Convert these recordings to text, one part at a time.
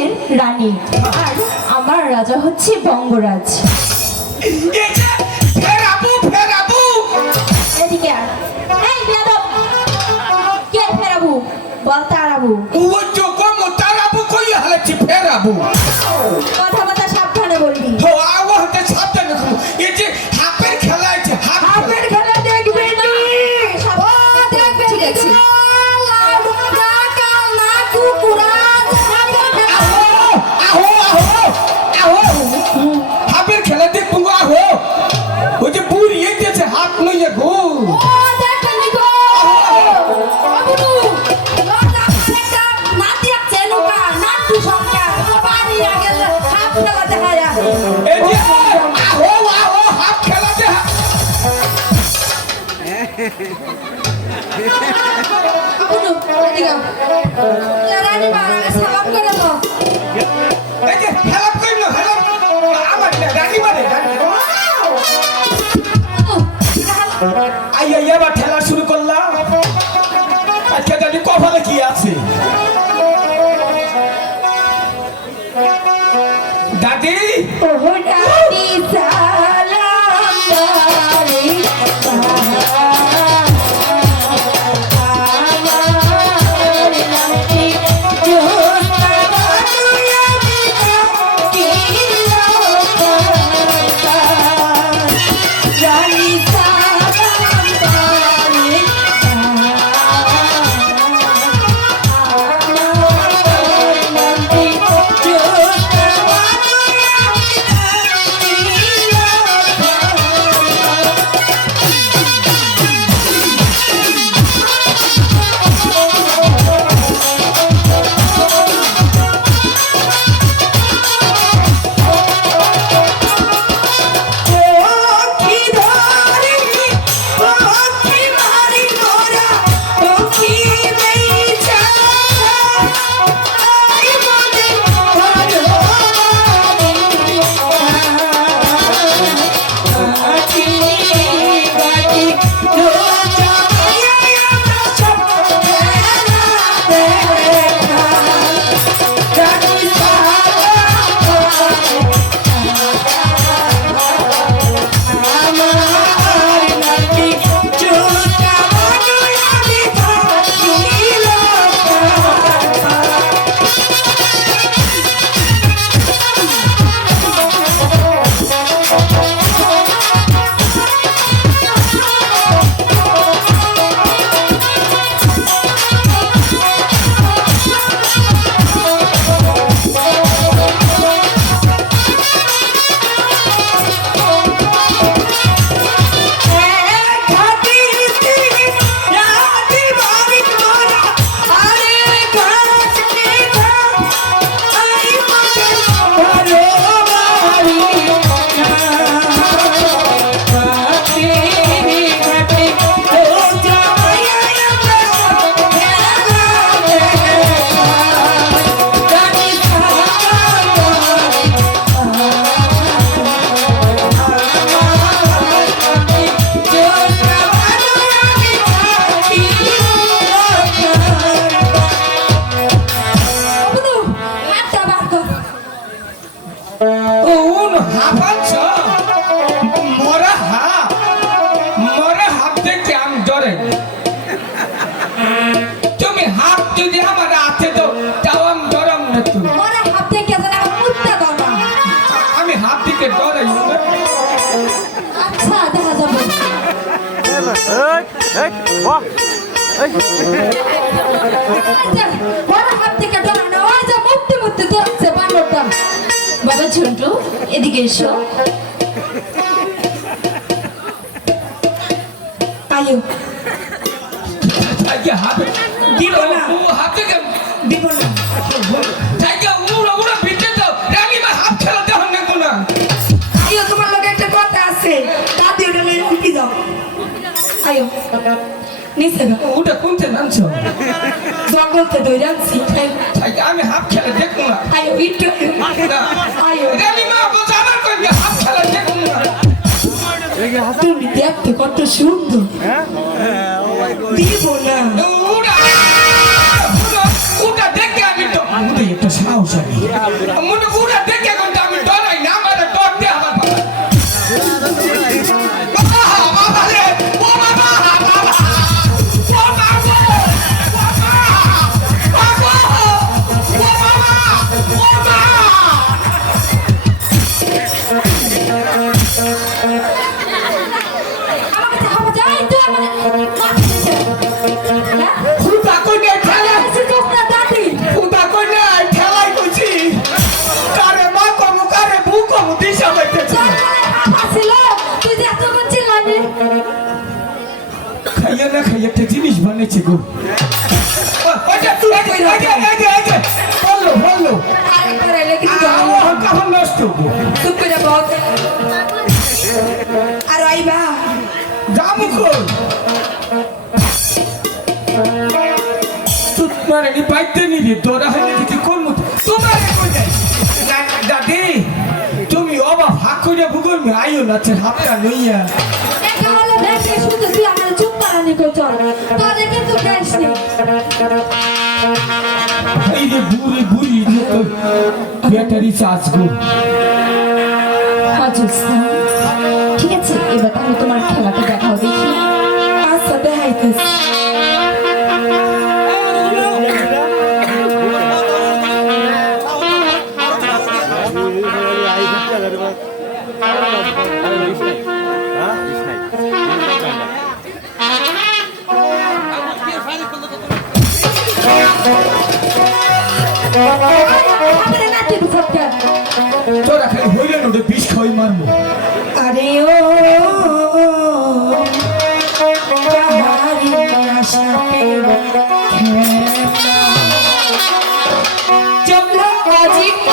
রাজ্যের রানী, আর আমার রাজা হচ্ছে বঙ্গরাজ। এদিকে আয়। এই বেয়াদব, কে ফেরাবু? বল তারাবু। কথা সাবধানে বলবি। হাফের খেলা দেখবি না? দেখবে, ঠিক আছে। হাফের খেলা দেখবো আহো, ওই যে বুড়ি এসেছে হাত নইয়ে গো। আবার ঠেলা শুরু করলাম। আজকে জানি কপালে কি আছে। দাদি বাবা ঝন্টু, এদিকে এসো। আয়ো। দিব না, দিব না। আয়ো, তোমার লোক একটা কথা আছে। দাদি ওটা নিয়ে উঠি যাও। আয়ো নিচে ওটা কোনতে নামছো? জঙ্গলতে ধরে আনছি। আমি হাফ খেলা দেখবো না। আয়ো একটু আয়ো। হাফ খেলা দেখবো না। তুমি দেখতে কত সুন্দর। দিব না। ওটা দেখে আমি তো একটু সাহস আমি মনে পুরা দেখে কোনটা আমি ডরাই না আমার ডর দে আমার বাবা বাবা রে ও বাবা বাবা ও বাবা বাবা ও বাবা ও বাবা আমাকে খাওয়া যায় তো আমার ফুটা কইনে ঠেলা দাদি ফুটা কইনে ঠেলাই কইছি কারে মা কমু কারে বু কমু দিশা বাইতেছে ছিল তুই যে এত করছিস মানে খাইয়া না খাইয়া একটা জিনিস বানাইছে গো ওটা তুই আগে বললো বললো আরেকবার এলে কিন্তু আমার কাপড় নষ্ট গো চুপ করে বল আর আইবা জামু কই তুই মানে নি পাইতে নি রে তোরা হইলে কি কোন মত তোমার কই যাই দাদি তুমি অবা ভাগ করে ভুগল মে আইও না তে হাপটা নইয়া দেখে বলে দেখে শুধু তুই আমার চুপ পারানি কই চল তোরে কিন্তু দেশ নেই এই রে বুড়ি বুড়ি ব্যাটারি চার্জ গো ঠিক আছে এবার তাহলে তোমার খেলাটা দেখাও দেখি আচ্ছা দেখাইতেছি তোরা খালি হইলে নোটে বিষ খাওয়াই মারবো আরে ও আশা চন্দ্র অজিত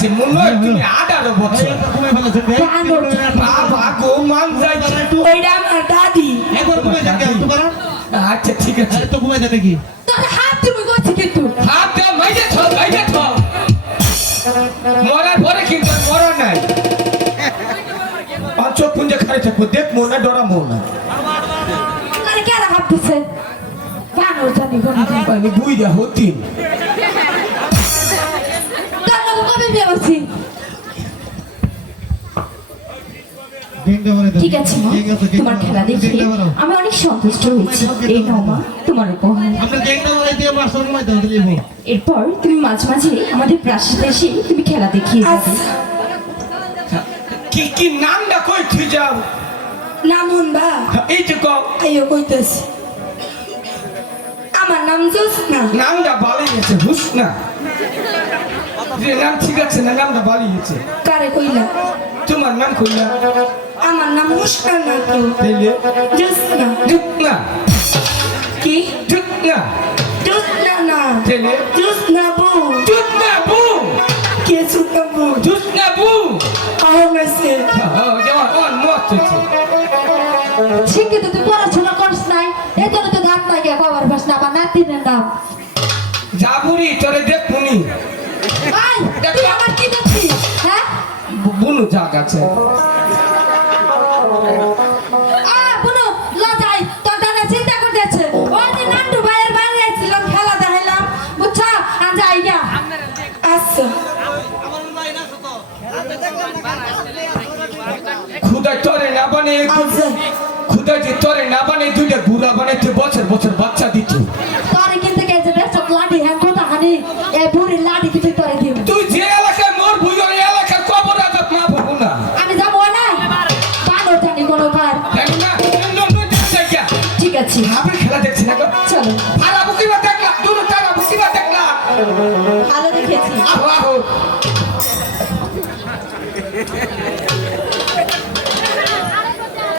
যাচ্ছে মনে হয় তুমি 18 বছর ঘুমাই ফেলেছেন রে বাবা গো মান যাইছে ওইটা আমার দাদি একবার ঘুমাই যান কেন তোমার আচ্ছা ঠিক আছে তো ঘুমাই যান নাকি তোর হাত তুমি করছি কিন্তু হাত দে মাইজে থ মরার পরে কিন্তু আর মরা নাই পাঁচ পুঞ্জে খাই থাকবো দেখ মনে ডরা মনে আরে কেন ভাবতেছে কেন জানি আমি বুই দে হতি তোর লোক কবে বিয়ে করছি গেঙ্গা মারে ঠিক আছে মা তোমার খেলা দেখে আমি অনেক সন্তুষ্ট হয়েছি এই নাও মা তোমার উপহার আপনার গেঙ্গা মারে দিয়ে মাস্টার ঘুমাই দাও দিলেই এরপর তুমি মাঝে মাঝে আমাদের প্রাসাদে এসে তুমি খেলা দেখিয়ে যাবে কি কি নামটা কই তুই যাও নামুন বা এই যে কও আইও কইতেছি আমার নাম জোসনা নামটা বালিয়েছে হুসনা যে নাম ঠিক আছে না নামটা বালিয়েছে কারে কইলা তোমার নাম কইলা আমার নাম মুস্কান না তো তাইলে জোসনা জুতনা কি জুতনা জোসনা না তাইলে জোসনা বউ জুতনা বু কে জোসনা বউ জুতনা বু আমার আছে যেমন অন মত হচ্ছে শিক্ষিত তুই পড়াশোনা করিস নাই এই জন্য তো গান লাগে খবর পাস না আমার নাতিনের নাম জাবুরি তোরে দেখ মুনি ভাই তুই আমার কি দেখছিস হ্যাঁ বুনু জাগ আছে বুনু লজাই তোর দাদা চিন্তা করতেছে ওই যে নান্টু ভাইয়ের বাড়ি আইছিলাম খেলা দেখাইলাম বুঝছা আর যাই গা আচ্ছা খুদা তোরে না বানে আচ্ছা খুদা যে তোরে না বানে দুইটা গুড়া বানাইতে বছর বছর বাচ্চা দিত তোরে কিন্তু গেছে দেখছ লাঠি হ্যাঁ কোথা হানি এ বুড়ি লাঠি কিছু তোরে